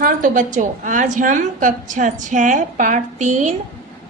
हाँ तो बच्चों, आज हम कक्षा 6 पाठ 3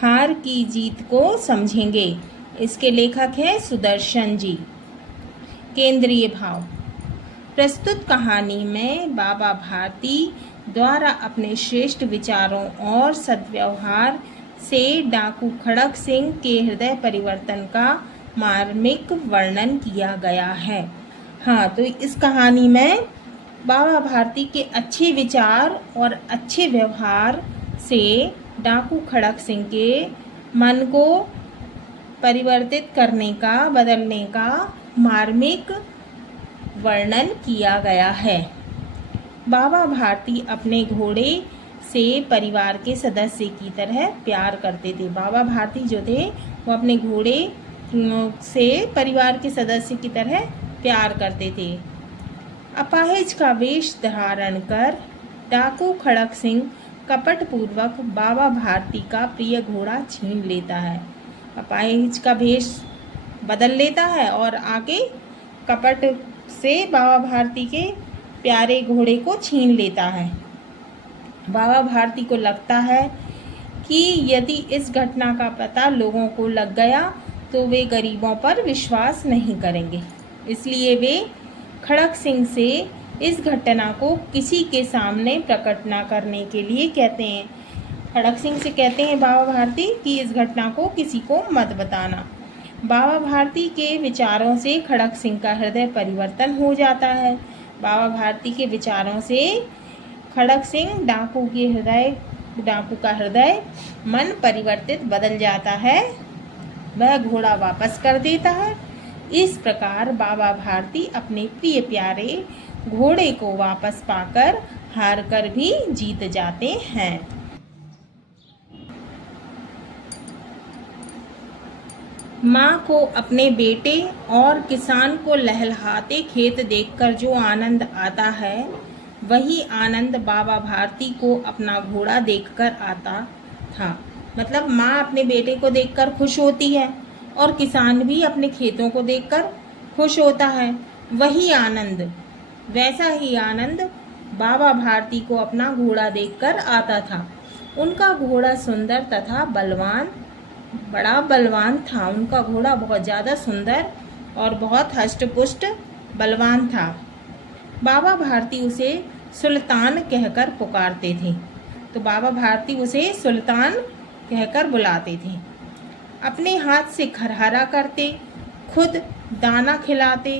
हार की जीत को समझेंगे। इसके लेखक हैं सुदर्शन जी। केंद्रीय भाव। प्रस्तुत कहानी में बाबा भारती द्वारा अपने श्रेष्ठ विचारों और सद्व्यवहार से डाकू खड़क सिंह के हृदय परिवर्तन का मार्मिक वर्णन किया गया है। हाँ तो इस कहानी में बाबा भारती के अच्छे विचार और अच्छे व्यवहार से डाकू खड़क सिंह के मन को परिवर्तित करने का, बदलने का मार्मिक वर्णन किया गया है। बाबा भारती अपने घोड़े से परिवार के सदस्य की तरह प्यार करते थे। बाबा भारती जो थे वो अपने घोड़े से परिवार के सदस्य की तरह प्यार करते थे। अपाहिज का वेश धारण कर डाकू खड़क सिंह कपटपूर्वक बाबा भारती का प्रिय घोड़ा छीन लेता है। अपाहिज का वेश बदल लेता है और आगे कपट से बाबा भारती के प्यारे घोड़े को छीन लेता है। बाबा भारती को लगता है कि यदि इस घटना का पता लोगों को लग गया तो वे गरीबों पर विश्वास नहीं करेंगे, इसलिए वे खड़क सिंह से इस घटना को किसी के सामने प्रकट न करने के लिए कहते हैं। खड़क सिंह से कहते हैं बाबा भारती कि इस घटना को किसी को मत बताना। बाबा भारती के विचारों से खड़क सिंह का हृदय परिवर्तन हो जाता है। बाबा भारती के विचारों से खड़क सिंह डाकू का हृदय मन परिवर्तित बदल जाता है। वह घोड़ा वापस कर देता है। इस प्रकार बाबा भारती अपने प्रिय प्यारे घोड़े को वापस पाकर हार कर भी जीत जाते हैं। माँ को अपने बेटे और किसान को लहलहाते खेत देखकर जो आनंद आता है, वही आनंद बाबा भारती को अपना घोड़ा देखकर आता था। मतलब माँ अपने बेटे को देखकर खुश होती है और किसान भी अपने खेतों को देखकर खुश होता है। वही आनंद, वैसा ही आनंद बाबा भारती को अपना घोड़ा देखकर आता था। उनका घोड़ा सुंदर तथा बलवान, बड़ा बलवान था। उनका घोड़ा बहुत ज़्यादा सुंदर और बहुत हष्ट-पुष्ट बलवान था। बाबा भारती उसे सुल्तान कहकर पुकारते थे। तो बाबा भारती उसे सुल्तान कहकर बुलाते थे। अपने हाथ से खरहरा करते, खुद दाना खिलाते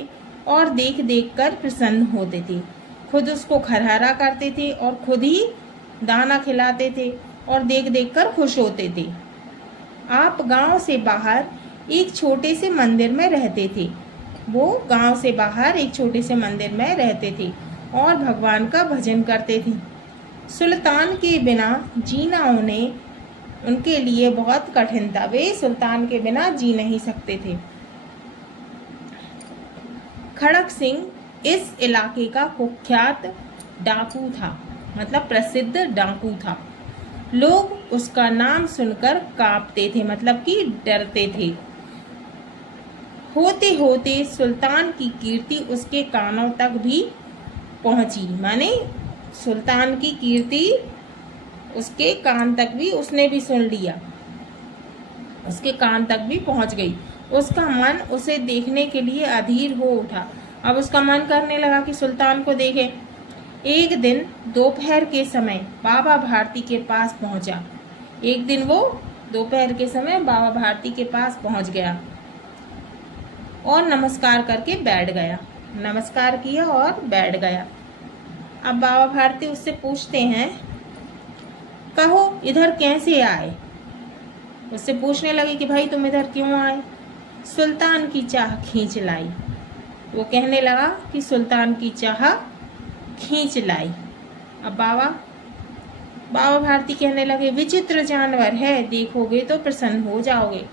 और देख देख कर प्रसन्न होते थे। खुद उसको खरहरा करते थे और खुद ही दाना खिलाते थे और देख देख कर खुश होते थे। आप गांव से बाहर एक छोटे से मंदिर में रहते थे। वो गांव से बाहर एक छोटे से मंदिर में रहते थे और भगवान का भजन करते थे। सुल्तान के बिना जीना उनके लिए बहुत कठिन था। वे सुल्तान के बिना जी नहीं सकते थे। खड़क सिंह इस इलाके का कुख्यात डाकू था, मतलब प्रसिद्ध डाकू था। लोग उसका नाम सुनकर कांपते थे, मतलब कि डरते थे। होते होते सुल्तान की कीर्ति उसके कानों तक भी पहुंची। माने सुल्तान की कीर्ति उसके कान तक भी उसने भी सुन लिया, उसके कान तक भी पहुंच गई। उसका मन उसे देखने के लिए अधीर हो उठा। अब उसका मन करने लगा कि सुल्तान को देखे। एक दिन दोपहर के समय बाबा भारती के पास पहुंचा। एक दिन वो दोपहर के समय बाबा भारती के पास पहुंच गया और नमस्कार करके बैठ गया। नमस्कार किया और बैठ गया। अब बाबा भारती उससे पूछते हैं, कहो इधर कैसे आए? उससे पूछने लगे कि भाई तुम इधर क्यों आए? सुल्तान की चाह खींच लाई। वो कहने लगा कि सुल्तान की चाह खींच लाई। अब बाबा भारती कहने लगे, विचित्र जानवर है, देखोगे तो प्रसन्न हो जाओगे।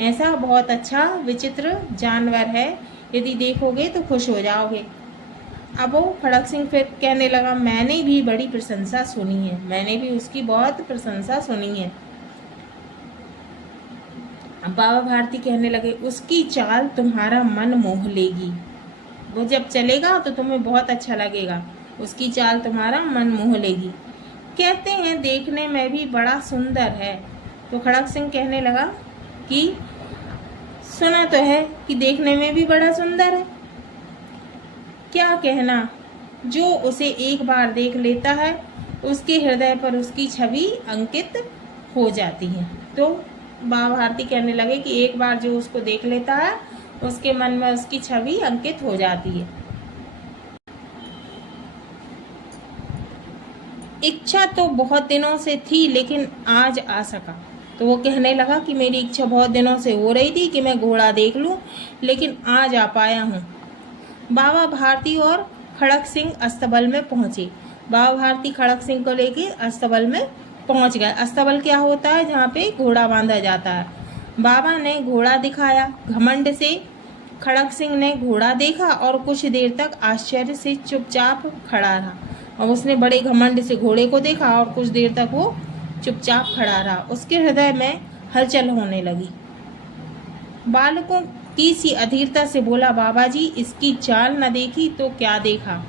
ऐसा बहुत अच्छा विचित्र जानवर है, यदि देखोगे तो खुश हो जाओगे। अब वो खड़क सिंह फिर कहने लगा, मैंने भी बड़ी प्रशंसा सुनी है, मैंने भी उसकी बहुत प्रशंसा सुनी है। अब बाबा भारती कहने लगे, उसकी चाल तुम्हारा मन मोह लेगी। वो जब चलेगा तो तुम्हें बहुत अच्छा लगेगा। उसकी चाल तुम्हारा मन मोह लेगी। कहते हैं देखने में भी बड़ा सुंदर है। तो खड़क सिंह कहने लगा कि सुना तो है कि देखने में भी बड़ा सुंदर है, क्या कहना, जो उसे एक बार देख लेता है उसके हृदय पर उसकी छवि अंकित हो जाती है। तो बाबा भारती कहने लगे कि एक बार जो उसको देख लेता है उसके मन में उसकी छवि अंकित हो जाती है। इच्छा तो बहुत दिनों से थी लेकिन आज आ सका। तो वो कहने लगा कि मेरी इच्छा बहुत दिनों से हो रही थी कि मैं घोड़ा देख लूं, लेकिन आज आ पाया हूँ। बाबा भारती और खड़क सिंह अस्तबल में पहुंचे। बाबा भारती खड़क सिंह को लेके अस्तबल में पहुंच गए। अस्तबल क्या होता है? जहाँ पे घोड़ा बांधा जाता है। बाबा ने घोड़ा दिखाया घमंड से। खड़क सिंह ने घोड़ा देखा और कुछ देर तक आश्चर्य से चुपचाप खड़ा रहा। और उसने बड़े घमंड से घोड़े को देखा और कुछ देर तक वो चुपचाप खड़ा रहा। उसके हृदय में हलचल होने लगी। बालकों की सी अधीरता से बोला, बाबा जी इसकी चाल न देखी तो क्या देखा।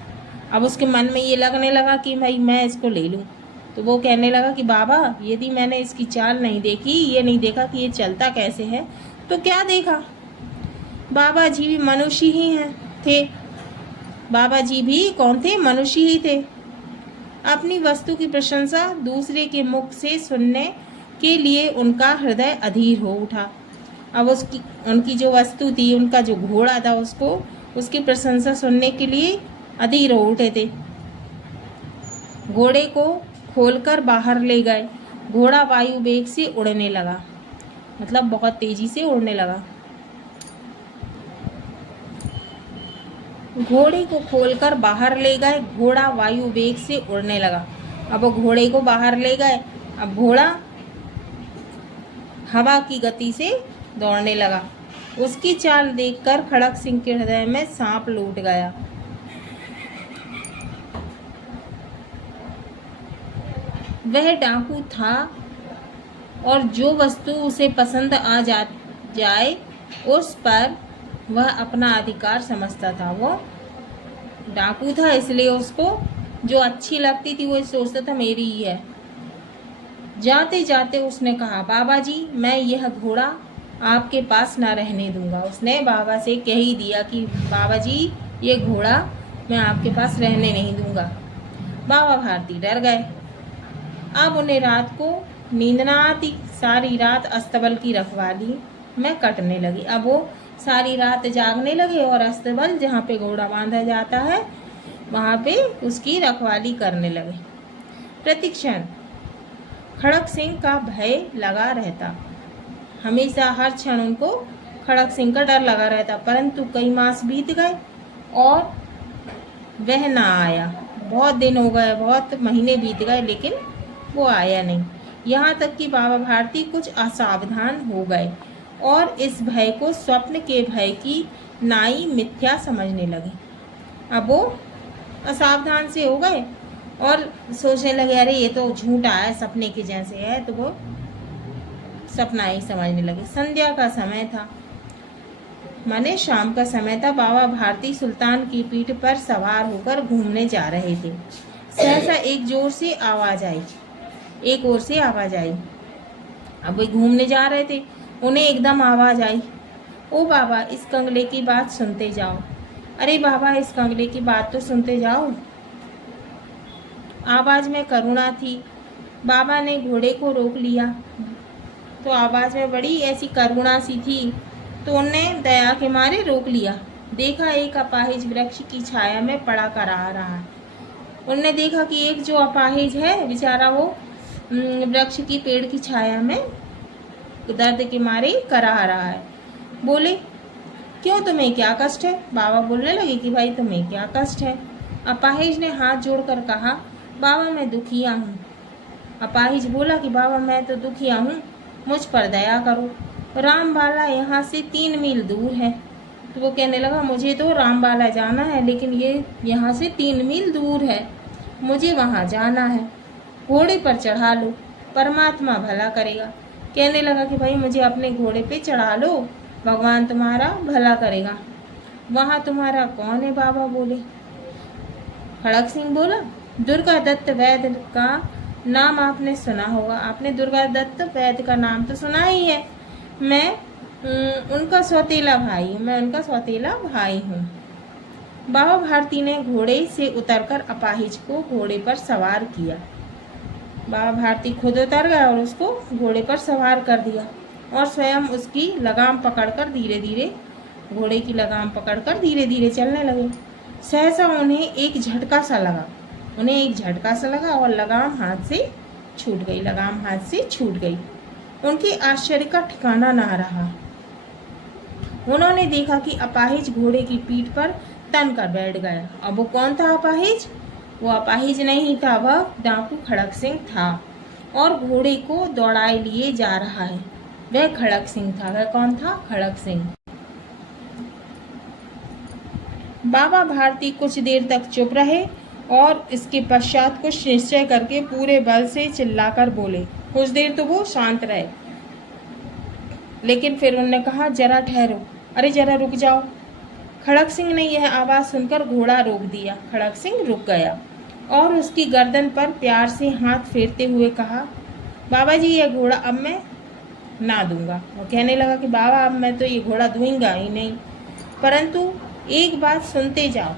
अब उसके मन में ये लगने लगा कि भाई मैं इसको ले लूं। तो वो कहने लगा कि बाबा यदि मैंने इसकी चाल नहीं देखी, ये नहीं देखा कि ये चलता कैसे है, तो क्या देखा। बाबा जी भी मनुष्य ही थे। बाबा जी भी कौन थे? मनुष्य ही थे। अपनी वस्तु की प्रशंसा दूसरे के मुख से सुनने के लिए उनका हृदय अधीर हो उठा। अब उनकी जो वस्तु थी, उनका जो घोड़ा था, उसकी प्रशंसा सुनने के लिए अधीर हो उठे थे। घोड़े को खोलकर बाहर ले गए। घोड़ा वायु वेग से उड़ने लगा, मतलब बहुत तेजी से उड़ने लगा। घोड़े को खोलकर बाहर ले गए। घोड़ा वायु वेग से उड़ने लगा। अब वो घोड़े को बाहर ले गए। अब घोड़ा हवा की गति से दौड़ने लगा। उसकी चाल देखकर खड़क सिंह के हृदय में सांप लूट गया। वह डाकू था और जो वस्तु उसे पसंद आ जाए उस पर वह अपना अधिकार समझता था। वो डाकू था, इसलिए उसको जो अच्छी लगती थी वो सोचता था मेरी ही है। जाते जाते उसने कहा, बाबा जी मैं यह घोड़ा आपके पास ना रहने दूंगा। उसने बाबा से कह ही दिया कि बाबा जी ये घोड़ा मैं आपके पास रहने नहीं दूंगा। बाबा भारती डर गए। अब उन्हें रात को नींद ना आती। सारी रात अस्तबल की रखवाली में कटने लगी। अब वो सारी रात जागने लगे और अस्तबल जहाँ पे घोड़ा बांधा जाता है वहाँ पे उसकी रखवाली करने लगे। प्रतिक्षण खड़क सिंह का भय लगा रहता। हमेशा हर क्षण उनको खड़क सिंह का डर लगा रहता। परंतु कई मास बीत गए और वह ना आया। बहुत दिन हो गए, बहुत महीने बीत गए, लेकिन वो आया नहीं। यहाँ तक कि बाबा भारती कुछ असावधान हो गए और इस भय को स्वप्न के भय की नाई मिथ्या समझने लगे। अब वो असावधान से हो गए और सोचने लगे अरे ये तो झूठा है, सपने के जैसे है, तो वो सपना ही समझने लगे। संध्या का समय था, माने शाम का समय था। बाबा भारती सुल्तान की पीठ पर सवार होकर घूमने जा रहे थे। सहसा एक जोर से आवाज आई, एक ओर से आवाज आई। अब वे घूमने जा रहे थे, उन्हें एकदम आवाज आई, ओ बाबा इस कंगले की बात सुनते जाओ। अरे बाबा इस कंगले की बात तो सुनते जाओ। आवाज में करुणा थी। बाबा ने घोड़े को रोक लिया तो आवाज में बड़ी ऐसी करुणा सी थी, तो उनने दया के मारे रोक लिया। देखा एक अपाहिज वृक्ष की छाया में पड़ा करा रहा है। उनने देखा कि एक जो अपाहिज है बेचारा वो वृक्ष की पेड़ की छाया में दर्द के मारे करा रहा है। बोले क्यों, तुम्हें क्या कष्ट है? बाबा बोलने लगे कि भाई तुम्हें क्या कष्ट है? अपाहिज ने हाथ जोड़कर कहा, बाबा मैं दुखिया हूँ। अपाहिज बोला कि बाबा मैं तो दुखिया हूँ, मुझ पर दया करो। रामबाला यहाँ से 3 मील दूर है। तो वो कहने लगा मुझे तो रामबाला जाना है, लेकिन ये यहाँ से 3 मील दूर है, मुझे वहाँ जाना है। घोड़े पर चढ़ा लो, परमात्मा भला करेगा। कहने लगा कि भाई मुझे अपने घोड़े पे चढ़ा लो, भगवान तुम्हारा भला करेगा। वहाँ तुम्हारा कौन है? बाबा बोले। खड़क सिंह बोला, दुर्गा दत्त वैद्य का नाम आपने सुना होगा, आपने दुर्गा दत्त वैद्य का नाम तो सुना ही है। मैं उनका सौतेला भाई हूँ। बाबा भारती ने घोड़े से उतरकर अपाहिज को घोड़े पर सवार किया। बाबा भारती खुद उतर गए और उसको घोड़े पर सवार कर दिया और स्वयं उसकी लगाम पकड़कर धीरे धीरे घोड़े की लगाम पकड़कर धीरे धीरे चलने लगे। सहसा उन्हें एक झटका सा लगा और लगाम हाथ से छूट गई। उनके आश्चर्य का ठिकाना ना रहा। उन्होंने देखा कि अपाहिज घोड़े की पीठ पर तन कर बैठ गया। अब वो कौन था अपाहिज? वो अपाहिज नहीं था, वह डाकू खड़क सिंह था और घोड़े को दौड़ाए लिए जा रहा है। वह खड़क सिंह था। वह कौन था? खड़क सिंह। बाबा भारती कुछ देर तक चुप रहे और इसके पश्चात कुछ निश्चय करके पूरे बल से चिल्लाकर बोले। कुछ देर तो वो शांत रहे, लेकिन फिर उन्होंने कहा, जरा ठहरो, अरे जरा रुक जाओ। खड़क सिंह ने यह आवाज़ सुनकर घोड़ा रोक दिया। खड़क सिंह रुक गया और उसकी गर्दन पर प्यार से हाथ फेरते हुए कहा, बाबा जी यह घोड़ा अब मैं ना दूंगा। वो कहने लगा कि बाबा अब मैं तो ये घोड़ा दूंगा ही नहीं, परंतु एक बात सुनते जाओ।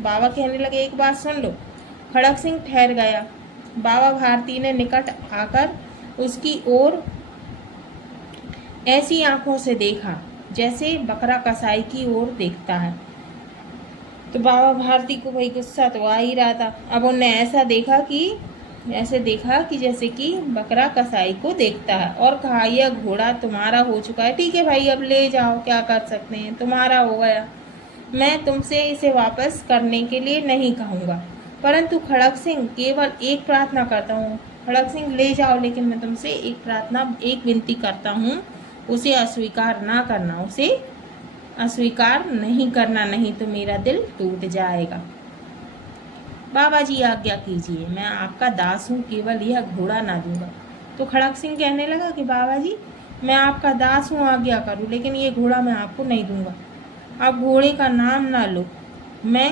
बाबा कहने लगे, एक बात सुन लो। खड़क सिंह ठहर गया। बाबा भारती ने निकट आकर उसकी ओर ऐसी आंखों से देखा जैसे बकरा कसाई की ओर देखता है। तो बाबा भारती को भाई गुस्सा तो आ ही रहा था। अब उन्होंने ऐसे देखा कि जैसे कि बकरा कसाई को देखता है और कहा, यह घोड़ा तुम्हारा हो चुका है, ठीक है भाई अब ले जाओ, क्या कर सकते हैं, तुम्हारा हो गया। मैं तुमसे इसे वापस करने के लिए नहीं कहूँगा, परंतु खड़क सिंह केवल एक प्रार्थना करता हूँ। खड़क सिंह ले जाओ, लेकिन मैं तुमसे एक विनती करता हूँ, उसे अस्वीकार नहीं करना, नहीं तो मेरा दिल टूट जाएगा। बाबा जी आज्ञा कीजिए, मैं आपका दास हूँ, केवल यह घोड़ा ना दूंगा। तो खड़क सिंह कहने लगा कि बाबा जी मैं आपका दास हूँ, आज्ञा करूँ, लेकिन ये घोड़ा मैं आपको नहीं दूंगा। आप घोड़े का नाम ना लो, मैं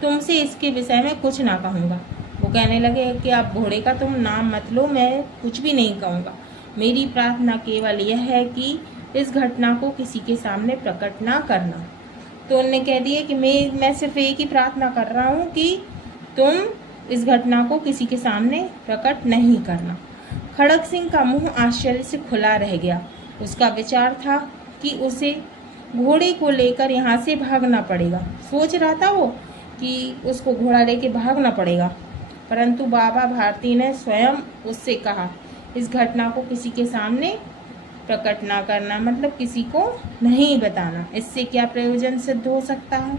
तुमसे इसके विषय में कुछ ना कहूँगा। वो कहने लगे कि आप घोड़े का तुम नाम मत लो, मैं कुछ भी नहीं कहूँगा। मेरी प्रार्थना केवल यह है कि इस घटना को किसी के सामने प्रकट ना करना। तो उन्होंने कह दिया कि मैं सिर्फ एक ही प्रार्थना कर रहा हूँ कि तुम इस घटना को किसी के सामने प्रकट नहीं करना। खड़क सिंह का मुंह आश्चर्य से खुला रह गया। उसका विचार था कि उसे घोड़े को लेकर यहाँ से भागना पड़ेगा। सोच रहा था वो कि उसको घोड़ा लेके भागना पड़ेगा, परंतु बाबा भारती ने स्वयं उससे कहा, इस घटना को किसी के सामने प्रकट ना करना, मतलब किसी को नहीं बताना। इससे क्या प्रयोजन सिद्ध हो सकता है?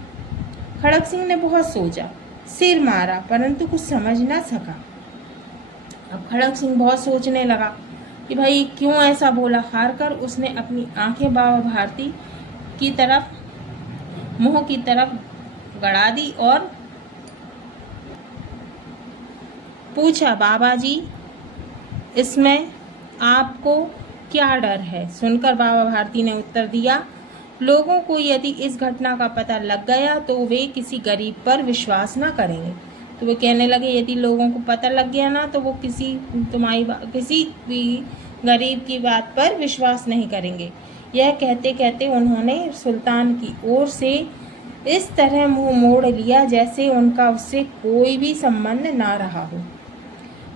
खड़क सिंह ने बहुत सोचा, सिर मारा, परंतु कुछ समझ ना सका। अब खड़क सिंह बहुत सोचने लगा कि भाई क्यों ऐसा बोला। हार कर उसने अपनी आंखें बाबा भारती की तरफ, मुंह की तरफ गड़ा दी और पूछा, बाबा जी इसमें आपको क्या डर है? सुनकर बाबा भारती ने उत्तर दिया, लोगों को यदि इस घटना का पता लग गया तो वे किसी गरीब पर विश्वास ना करेंगे। तो वे कहने लगे, यदि लोगों को पता लग गया ना तो वो किसी भी गरीब की बात पर विश्वास नहीं करेंगे। यह कहते कहते उन्होंने सुल्तान की ओर से इस तरह मुंह मोड़ लिया जैसे उनका उससे कोई भी संबंध ना रहा हो।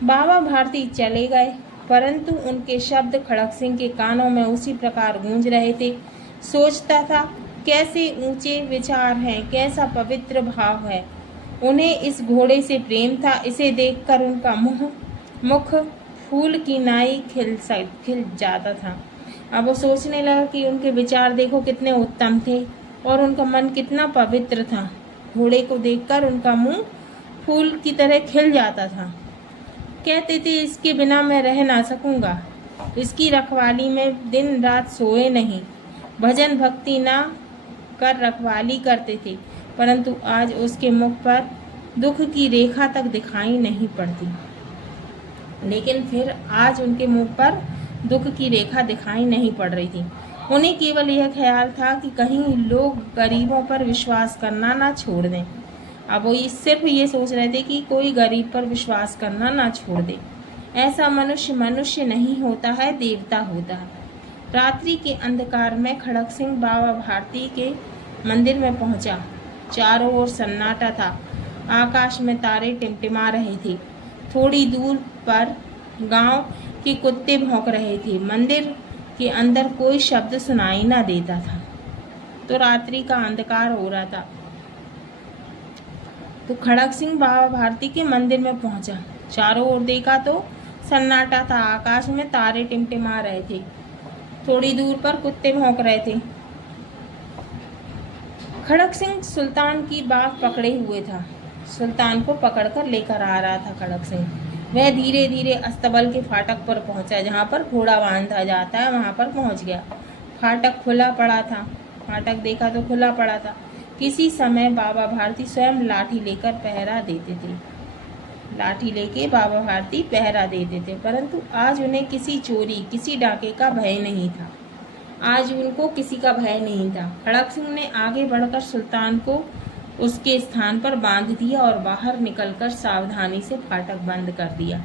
बाबा भारती चले गए, परंतु उनके शब्द खड़क सिंह के कानों में उसी प्रकार गूंज रहे थे। सोचता था, कैसे ऊंचे विचार हैं, कैसा पवित्र भाव है। उन्हें इस घोड़े से प्रेम था। इसे देखकर उनका मुख फूल की नाई खिल जाता था। अब वो सोचने लगा कि उनके विचार देखो कितने उत्तम थे और उनका मन कितना पवित्र था। घोड़े को देखकर उनका मुंह फूल की तरह खिल जाता था। कहते थे, इसके बिना मैं रह ना सकूंगा। इसकी रखवाली में दिन रात सोए नहीं, भजन भक्ति ना कर रखवाली करते थे, परंतु आज उसके मुख पर दुख की रेखा तक दिखाई नहीं पड़ती। लेकिन फिर आज उनके मुख पर दुख की रेखा दिखाई नहीं पड़ रही थी। उन्हें केवल यह ख्याल था कि कहीं लोग गरीबों पर विश्वास करना ना छोड़ दें। अब वो सिर्फ ये सोच रहे थे कि कोई गरीब पर विश्वास करना ना छोड़ दे। ऐसा मनुष्य मनुष्य नहीं होता है, देवता होता है। रात्रि के अंधकार में खड़क सिंह बाबा भारती के मंदिर में पहुंचा। चारों ओर सन्नाटा था। आकाश में तारे टिमटिमा रहे थे। थोड़ी दूर पर गांव के कुत्ते भौंक रहे थे। मंदिर के अंदर कोई शब्द सुनाई न देता था। तो रात्रि का अंधकार हो रहा था। तो खड़क सिंह बाबा भारती के मंदिर में पहुंचा। चारों ओर देखा तो सन्नाटा था। आकाश में तारे टिमटिमा रहे थे। थोड़ी दूर पर कुत्ते भौंक रहे थे। खड़क सिंह सुल्तान की बाग पकड़े हुए था। सुल्तान को पकड़कर लेकर आ रहा था खड़क सिंह। वह धीरे धीरे अस्तबल के फाटक पर पहुंचा, जहां पर घोड़ा बांधा जाता है, वहां पर पहुंच गया। फाटक खुला पड़ा था। फाटक देखा तो खुला पड़ा था। किसी समय बाबा भारती स्वयं लाठी लेकर पहरा देते थे। लाठी लेके बाबा भारती पहरा देते थे, परंतु आज उन्हें किसी चोरी, किसी डाके का भय नहीं था। आज उनको किसी का भय नहीं था। खड़क सिंह ने आगे बढ़कर सुल्तान को उसके स्थान पर बांध दिया और बाहर निकलकर सावधानी से फाटक बंद कर दिया।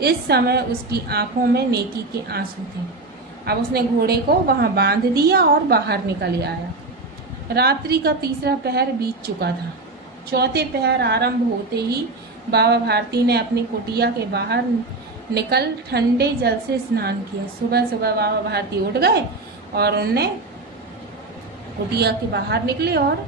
इस समय उसकी आंखों में नेकी के आंसू थे। अब उसने घोड़े को वहां बांध दिया और बाहर निकल आया। रात्रि का तीसरा पहर बीत चुका था। चौथे पहर आरंभ होते ही बाबा भारती ने अपनी कुटिया के बाहर निकल ठंडे जल से स्नान किया। सुबह सुबह बाबा भारती उठ गए और उनने कुटिया के बाहर निकले और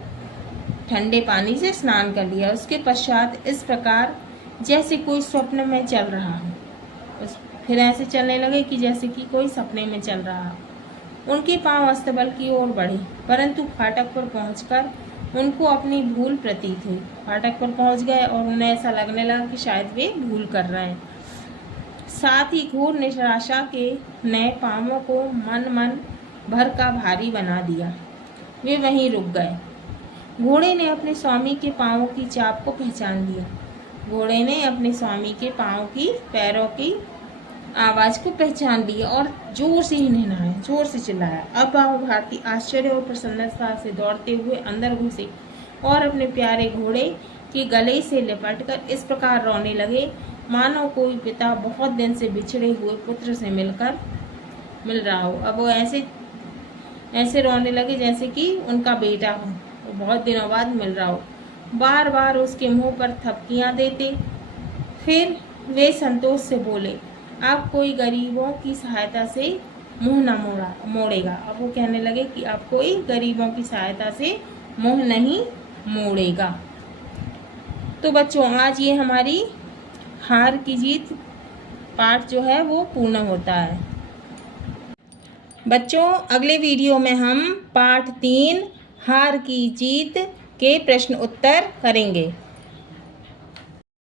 ठंडे पानी से स्नान कर लिया। उसके पश्चात इस प्रकार जैसे कोई स्वप्न में चल रहा हो। फिर ऐसे चलने लगे कि जैसे कि कोई सपने में चल रहा हो। उनके पांव अस्तबल की ओर बढ़े, परंतु फाटक पर पहुंचकर उनको अपनी भूल प्रतीत हुई। फाटक पर पहुंच गए और उन्हें ऐसा लगने लगा कि शायद वे भूल कर रहे हैं। साथ ही घोर निराशा के नए पांवों को मन भर का भारी बना दिया। वे वहीं रुक गए। घोड़े ने अपने स्वामी के पांवों की चाप को पहचान लिया। घोड़े ने अपने स्वामी के पांव की, पैरों की आवाज को पहचान लिया और जोर से हिनहिनाया, जोर से चिल्लाया। अब बाबा भारती आश्चर्य और प्रसन्नता से दौड़ते हुए अंदर घुसे और अपने प्यारे घोड़े के गले से लिपटकर इस प्रकार रोने लगे, मानो कोई पिता बहुत दिन से बिछड़े हुए पुत्र से मिल रहा हो। अब वो ऐसे रोने लगे जैसे कि उनका बेटा हो, वो बहुत दिनों बाद मिल रहा हो। बार बार उसके मुंह पर थपकियां देते। फिर वे संतोष से बोले, अब कोई गरीबों की सहायता से मुंह न मोड़ेगा। अब वो कहने लगे कि अब कोई गरीबों की सहायता से मुंह नहीं मोड़ेगा। तो बच्चों, आज ये हमारी हार की जीत पाठ जो है वो पूर्ण होता है। बच्चों, अगले वीडियो में हम पाठ 3 हार की जीत के प्रश्न उत्तर करेंगे।